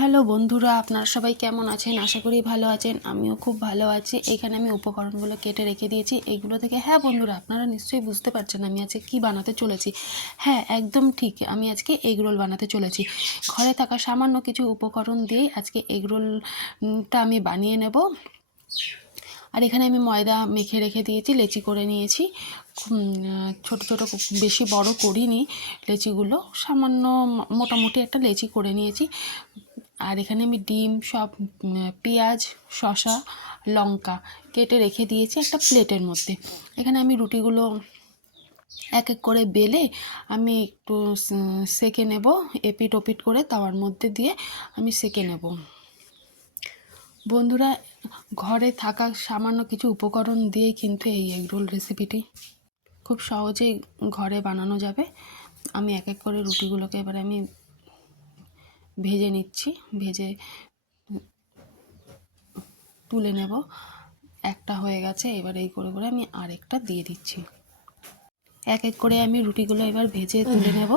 Hello বন্ধুরা, আপনারা সবাই কেমন আছেন? আশা করি ভালো আছেন। আমিও খুব ভালো আছি। এখানে আমি উপকরণগুলো কেটে রেখে দিয়েছি। এইগুলো থেকে হ্যাঁ বন্ধুরা, আপনারা নিশ্চয়ই বুঝতে পারছেন আমি আজকে কী বানাতে চলেছি। হ্যাঁ, একদম ঠিক, আমি আজকে এগরোল বানাতে চলেছি। ঘরে থাকা সামান্য কিছু উপকরণ দিয়েই আজকে এগরোলটা আমি বানিয়ে নেব। আর এখানে আমি ময়দা মেখে রেখে দিয়েছি, লেচি করে নিয়েছি। ছোট ছোট, বেশি বড় করিনি লেচিগুলো, সামান্য মোটামুটি একটা লেচি করে নিয়েছি। আর এখানে আমি ডিম, সব পেঁয়াজ, শসা, লঙ্কা কেটে রেখে দিয়েছি একটা প্লেটের মধ্যে। এখানে আমি রুটিগুলো এক এক করে বেলে আমি একটু সেঁকে নেব, এপিট ওপিট করে তাওয়ার মধ্যে দিয়ে আমি সেঁকে নেব। বন্ধুরা, ঘরে থাকা সামান্য কিছু উপকরণ দিয়েই কিন্তু এই এগরোল রেসিপিটি খুব সহজেই ঘরে বানানো যাবে। আমি এক এক করে রুটিগুলোকে এবার আমি ভেজে নিচ্ছি, ভেজে তুলে নেব। একটা হয়ে গেছে, এবার এই করে করে আমি আরেকটা দিয়ে দিচ্ছি। এক এক করে আমি রুটিগুলো এবার ভেজে তুলে নেব।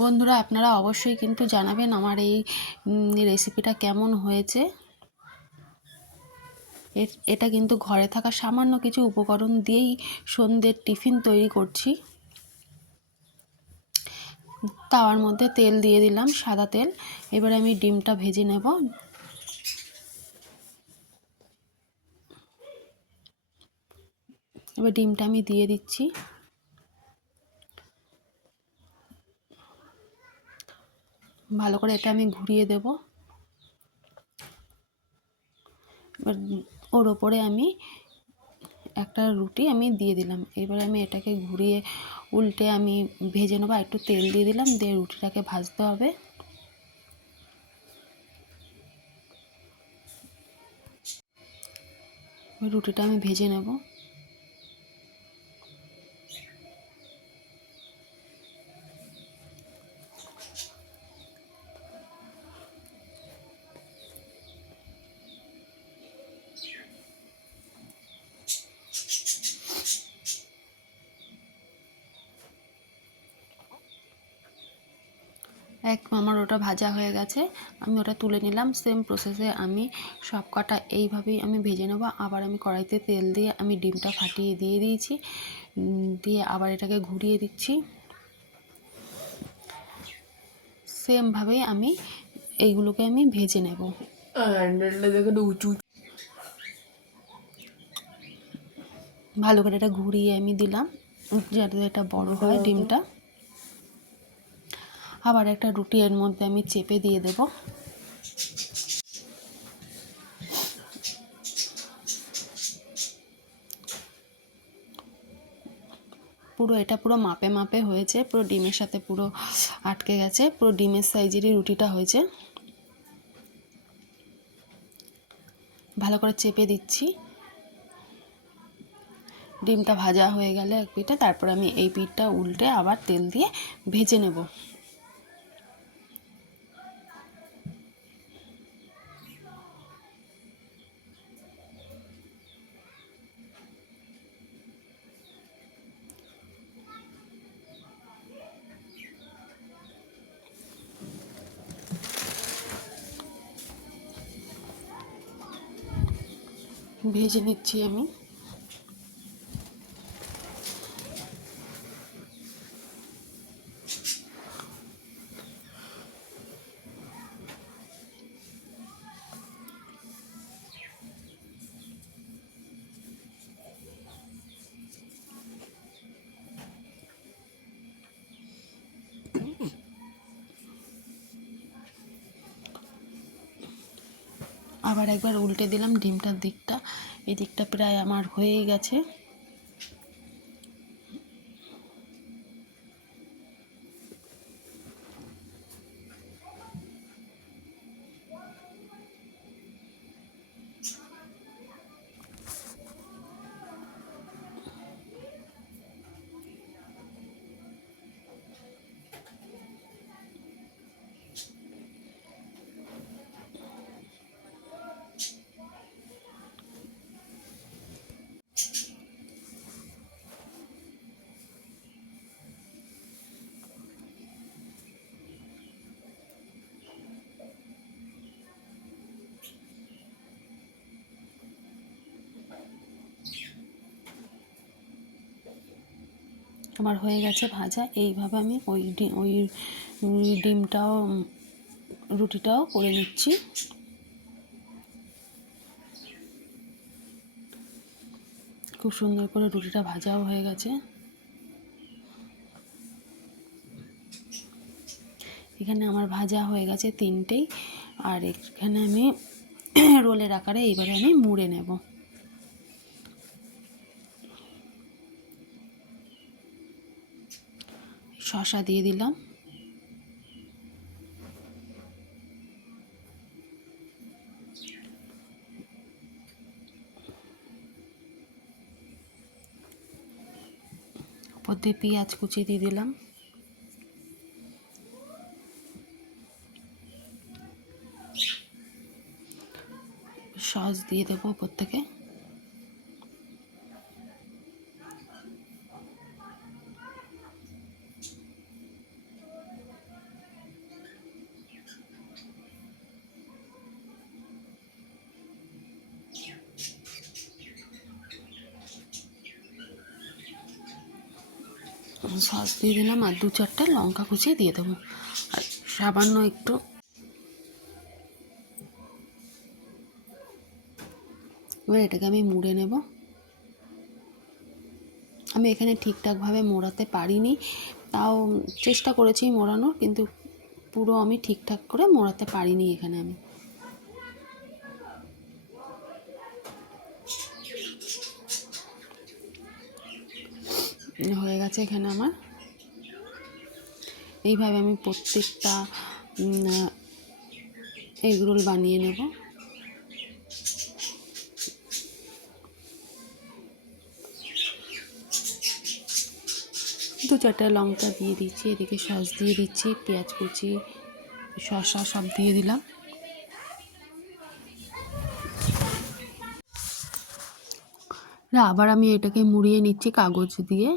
বন্ধুরা, আপনারা অবশ্যই কিন্তু জানাবেন আমার এই রেসিপিটা কেমন হয়েছে। এটা কিন্তু ঘরে থাকা সামান্য কিছু উপকরণ দিয়েই সন্ধ্যের টিফিন তৈরি করছি। তাওয়ার মধ্যে তেল দিয়ে দিলাম, সাদা তেল। এবার আমি ডিমটা ভেজে নেব। এবার ডিমটা আমি দিয়ে দিচ্ছি। ভালো করে এটা আমি ঘুরিয়ে দেব। এবার ওর ওপরে আমি একটা রুটি আমি দিয়ে দিলাম। এবারে আমি এটাকে ঘুরিয়ে উল্টে আমি ভেজে নেবো। একটু তেল দিয়ে দিলাম, দিয়ে রুটিটাকে ভাজতে হবে। রুটিটা আমি ভেজে নেব। আমার ওটা ভাজা হয়ে গেছে, আমি ওটা তুলে নিলাম। সেম প্রসেসে আমি সব কটা এইভাবেই আমি ভেজে নেব। আবার আমি কড়াইতে তেল দিয়ে আমি ডিমটা ফাটিয়ে দিয়ে দিয়েছি, দিয়ে আবার এটাকে ঘুরিয়ে দিচ্ছি। সেমভাবেই আমি এইগুলোকে আমি ভেজে নেব। ভালো করে এটা ঘুরিয়ে আমি দিলাম যাতে এটা বড় হয় ডিমটা। আবার একটা রুটি এর মধ্যে আমি চেপে দিয়ে দেব। এটা পুরো মাপে মাপে হয়েছে, পুরো ডিমের সাথে পুরো আটকে গেছে, পুরো ডিমের সাইজেরই রুটিটা হয়েছে। ভালো করে চেপে দিচ্ছি। ডিমটা ভাজা হয়ে গেলে এক পিঠে, তারপর আমি এই পিঠটা উল্টে আবার তেল দিয়ে ভেজে নেব। ভেজে নিচ্ছি আমি। আবার একবার উল্টে দিলাম ডিমটার দিকটা। এই দিকটা প্রায় আমার হয়েই গেছে। আমার হয়ে গেছে ভাজা। এইভাবে আমি ওই ডিমটাও রুটিটাও করে নিচ্ছি। খুব সুন্দর করে রুটিটা ভাজাও হয়ে গেছে। এখানে আমার ভাজা হয়ে গেছে 3টেই। আর এখানে আমি রোলের আকারে এইবারে আমি মুড়ে নেব। শসা দিয়ে দিলাম, উপর দিয়ে পেঁয়াজ কুচি দিয়ে দিলাম, সস দিয়ে দেবো উপর থেকে। সস দিয়ে দিলাম আর 2-4টা লঙ্কা কুচি দিয়ে দেবো আর সামান্য একটু এবার এটাকে আমি মুড়ে নেব। আমি এখানে ঠিকঠাকভাবে মোড়াতে পারিনি, তাও চেষ্টা করেছি মোড়ানোর, কিন্তু পুরো আমি ঠিকঠাক করে মোড়াতে পারিনি। এখানে আমি হয়ে গেছে। এখানে আমার এইভাবে আমি প্রত্যেকটা এগরোল বানিয়ে নেব। দু চারটে লঙ্কা দিয়ে দিচ্ছি, এদিকে সস দিয়ে দিচ্ছি, পেঁয়াজ কুচি, শসা সব দিয়ে দিলাম। আবার আমি এটাকে মুড়িয়ে নিচ্ছি কাগজ দিয়ে।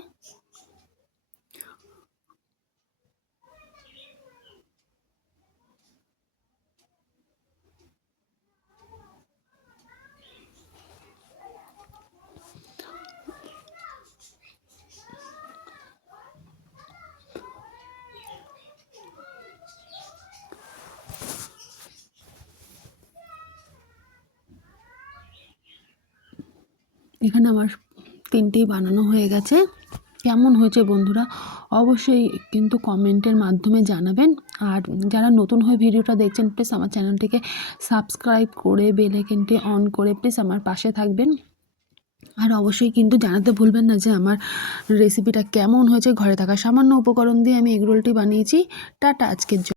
এখানে আমার 3টেই বানানো হয়ে গেছে। কেমন হয়েছে বন্ধুরা অবশ্যই কিন্তু কমেন্টের মাধ্যমে জানাবেন। আর যারা নতুন হয়ে ভিডিওটা দেখছেন প্লিজ আমার চ্যানেলটিকে সাবস্ক্রাইব করে বেল আইকনটি অন করে প্লিজ আমার পাশে থাকবেন। আর অবশ্যই কিন্তু জানাতে ভুলবেন না যে আমার রেসিপিটা কেমন হয়েছে। ঘরে থাকা সামান্য উপকরণ দিয়ে আমি এগরোলটি বানিয়েছি। টাটা আজকের জন্য।